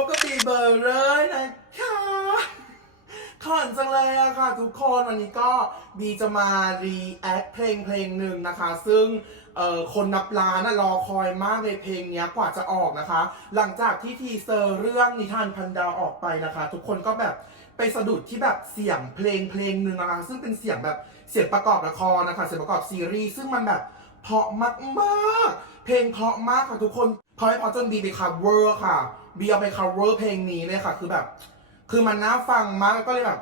บกับบีเบอร์เลยนะคะขอนจังเลยอะค่ะทุกคนวันนี้ก็บีจะมารีแอคเพลงเพลงหนึ่งนะคะ ซึ่งเอ่อคนนับล้านอะรอคอยมากเลยเพลงเนี้ยกว่าจะออกนะคะ หลังจากที่ทีเซอร์เรื่องนิทานพันดาวออกไปนะคะ ทุกคนก็แบบไปสะดุดที่แบบเสียงเพลงเพลงหนึ่งนะคะ ซึ่งเป็นเสียงแบบเสียงประกอบละครนะคะ เสียงประกอบซีรีส์ซึ่งมันแบบเพราะมากๆเพลงเพราะมากค่ะทุกคนเพราะให้พราะจนบีไป cover ค่ะ บีเอาไป cover เพลงนี้เลยค่ะ คือแบบ คือมันน่าฟังมากก็เลยแบบ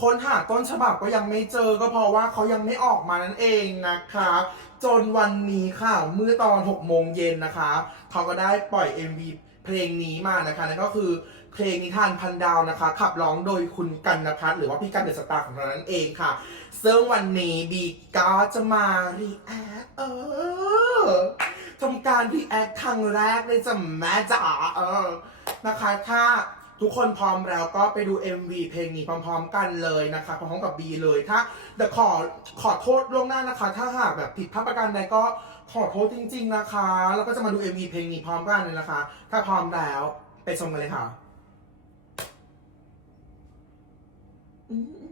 ค้นหาต้นฉบับก็ยังไม่เจอก็เพราะว่าเขายังไม่ออกมานั่นเองนะคะ จนวันนี้ค่ะเมื่อตอน6โมงเย็นนะคะเขาก็ได้ปล่อย MV เพลงนี้มานะคะนั่นก็คือเพลงนิทานพันดาวนะคะ ขับร้องโดยคุณกันนพัฒน์หรือว่าพี่กันเดอะสตาร์ของเรานั่นเองค่ะ ซึ่งวันนี้บีก็จะมารีแอคเออ ทำการรีแอคครั้งแรกเลยจ้ะแม่จ๋าเออนะคะถ้าทุกคนพร้อมแล้วก็ไปดู MV เพลงนี้พร้อมๆกันเลยนะคะพร้อมกับบีเลยถ้าแต่ขอขอโทษล่วงหน้านะคะ ถ้าหากแบบผิดพลาดประการใดก็ขอโทษจริง ๆนะคะ แล้วก็จะมาดู MV เพลงนี้พร้อมกันเลยนะคะ ถ้าพร้อมแล้วไปชมกันเลยค่ะอืม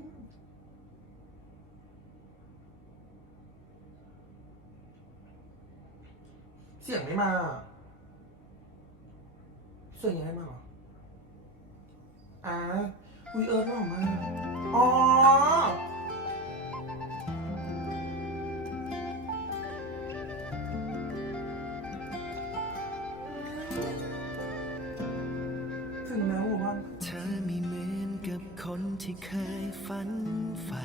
เสียงไม่มา เสียงยังไม่มาเหรออ่าอุยเอิร์ธหล่อมากอ๋อ ถึงแล้วหมู่บ้าน เธอไม่เหมือนกับคนที่เคยฝันใฝ่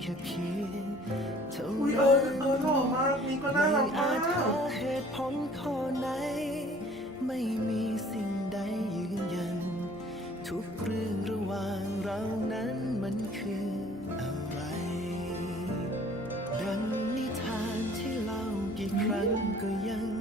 แค่เพียงเท่าอุ้ยเออเออหล่อมากนี่ก็น่ารักมากเหตุผลข้อไหน ไม่มีสิ่งใดยืนยัน ทุกเรื่องระหว่างเรานั้นมันคืออะไร ดังนิทานที่เล่ากี่ครั้งก็ยัง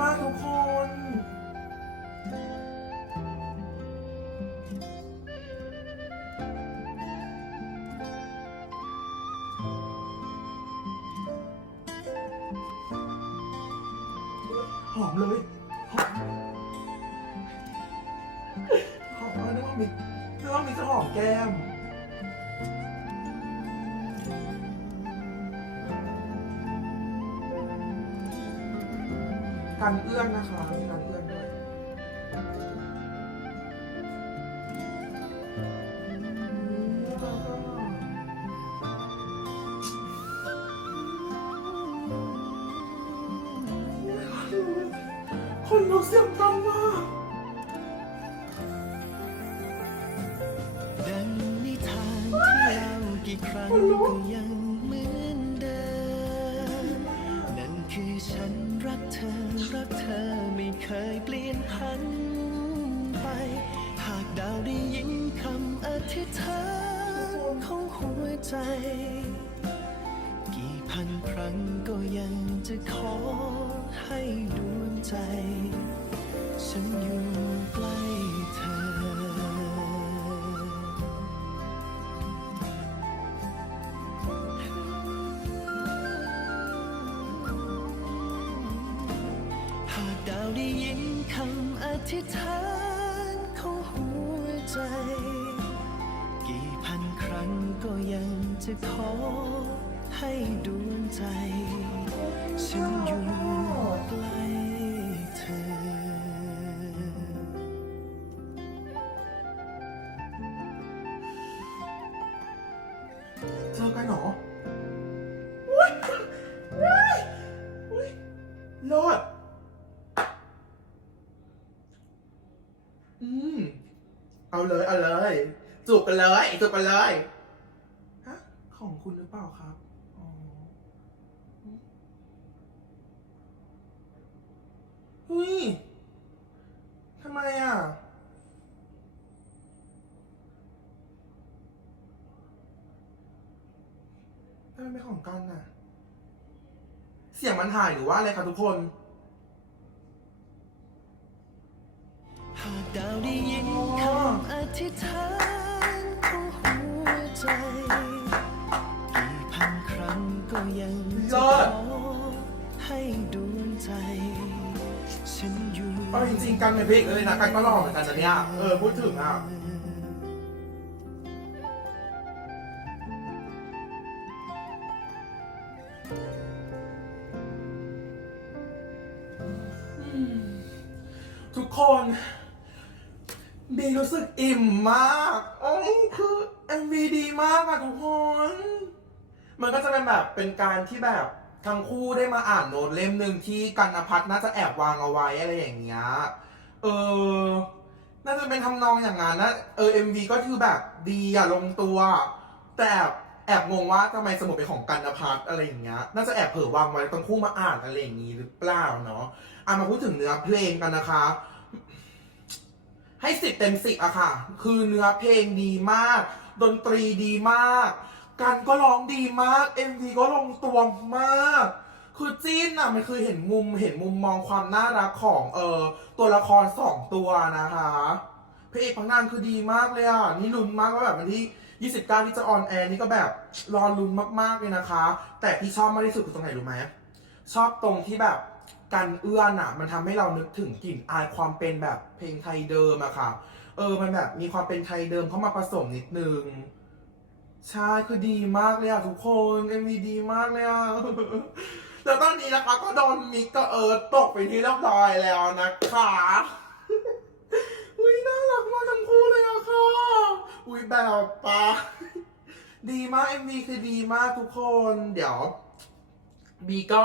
มากทุกคน หอมเลยหอมหอมมากนึกว่ามีนึกว่ามีจะหอมแก้ม การเอื้อนนะคะมีการเอื้อนด้วยคนลุกเสียงดังมากดังนิทานที่เล่ากี่ครั้งก็ยังเหมือนเดิม นั่นคือฉันรักเธอ รักเธอไม่เคยเปลี่ยนพันไป หากดาวได้ยินคำอธิษฐานของหัวใจ กี่พันครั้งก็ยังจะขอให้ดวงใจ ฉันอยู่ใกล้ ได้ยินคำอธิษฐานของหัวใจ กี่พันครั้งก็ยังจะขอให้ดวงใจฉันอยู่ใกล้ยอุ๊ยอุ๊ยรอด เอาเลย เอาเลย จูบกันเลย จูบกันเลย ฮะ ของคุณหรือเปล่าครับ อ๋อ หุ้ยทำไมอะ ทำไมเป็นของกันน่ะ เสียงมันหายหรือว่าอะไรคะทุกคน หากดาวได้ยินคำ ธิษฐานของหัวใจ กี่พันครั้งก็ยังจะเลิศขอให้ดวงใจ ฉันอยู่เอาจริงๆกันเป็นพระเอกเลยนะกันก็หล่อเหมือนกันนะเนี่ยเออพูดถึงอะทุกคน บีรู้สึกอิ่มมากโอ้ยคือ MV ดีมากอะทุกคน มันก็จะเป็นแบบเป็นการที่แบบทั้งคู่ได้มาอ่านโน้ตเล่มหนึ่งที่กันพัฒน์น่าจะแอบวางเอาไว้อะไรอย่างเงี้ย เออ น่าจะเป็นทำนองอย่างนั้นนะ เออ MV ก็คือแบบดีอะลงตัว แต่แอบงงว่าทำไมสมุดเป็นของกันพัฒอะไรอย่างเงี้ย น่าจะแอบเผลอวางไว้ทั้งคู่มาอ่านอะไรอย่างงี้หรือเปล่าเนาะอะมาพูดถึงเนื้อเพลงกันนะคะ ให้สิบเต็มสิบอะค่ะ คือเนื้อเพลงดีมาก ดนตรีดีมาก กันก็ร้องดีมาก MV ก็ลงตัวมาก คือจีนอะมันคือเห็นมุมเห็นมุมมองความน่ารักของเออตัวละครสองตัวนะคะพระเอกพังนานคือดีมากเลยอะนี่ลุ้นมากว่าแบบวันที่ 29 ที่จะออนแอร์นี่ก็แบบรอลุ้นมากๆเลยนะคะ แต่ที่ชอบมากที่สุดคือตรงไหนรู้ไหมชอบตรงที่แบบ การเอื้อนอะมันทำให้เรานึกถึงกลิ่นอายความเป็นแบบเพลงไทยเดิมอะค่ะ เออมันแบบมีความเป็นไทยเดิมเข้ามาผสมนิดนึงใช่คือดีมากเลยอะทุกคนเอ็มวีดีมากเลยอะแล้วตอนนี้นะคะ ก็โดนมิกกับเอิร์ธตกไปที่เรียบร้อยแล้วนะคะอุ้ยน่ารักมากทั้งคู่เลยอะค่ะ อุ้ยแบบปะดีมาก MV คือดีมากทุกคน เดี๋ยว บีก็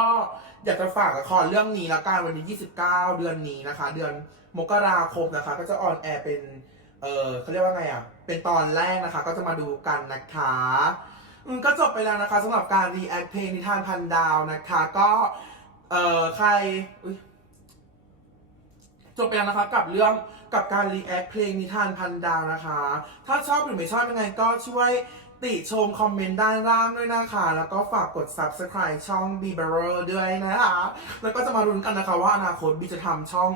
อยากจะฝากละครเรื่องนี้ละกันวันที่29 เดือนนี้นะคะ เดือนมกราคมนะคะ ก็จะออนแอร์เป็น เออเขาเรียกว่าไงอะ เป็นตอนแรกนะคะ ก็จะมาดูกันนะคะอืมก็จบไปแล้วนะคะสำหรับการรีแอคเพลงนิทานพันดาวนะคะ ก็ เออใครอุ๊ยจบไปแล้วนะคะกับเรื่องกับการรีแอคเพลงนิทานพันดาวนะคะ ถ้าชอบหรือไม่ชอบยังไงก็ช่วย ติชมคอมเมนต์ด้านล่างด้วยนะคะ แล้วก็ฝากกด subscribe ช่อง b b e r o ด้วยนะคะ แล้วก็จะมาลุ้นกันนะคะว่าอนาคตบีจะทำช่อง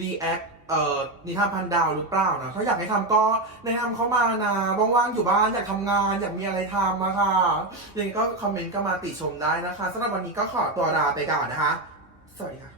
react เอ่อนิทานพันดาวหรือเปล่านะถ้าอยากให้ทำก็แนะนำเข้ามานะว่างๆอยู่บ้านอยากทำงานอยากมีอะไรทำอะค่ะยังไงก็คอมเมนต์ก็มาติชมได้นะคะสำหรับวันนี้ก็ขอตัวลาไปก่อนนะคะ สวัสดีค่ะ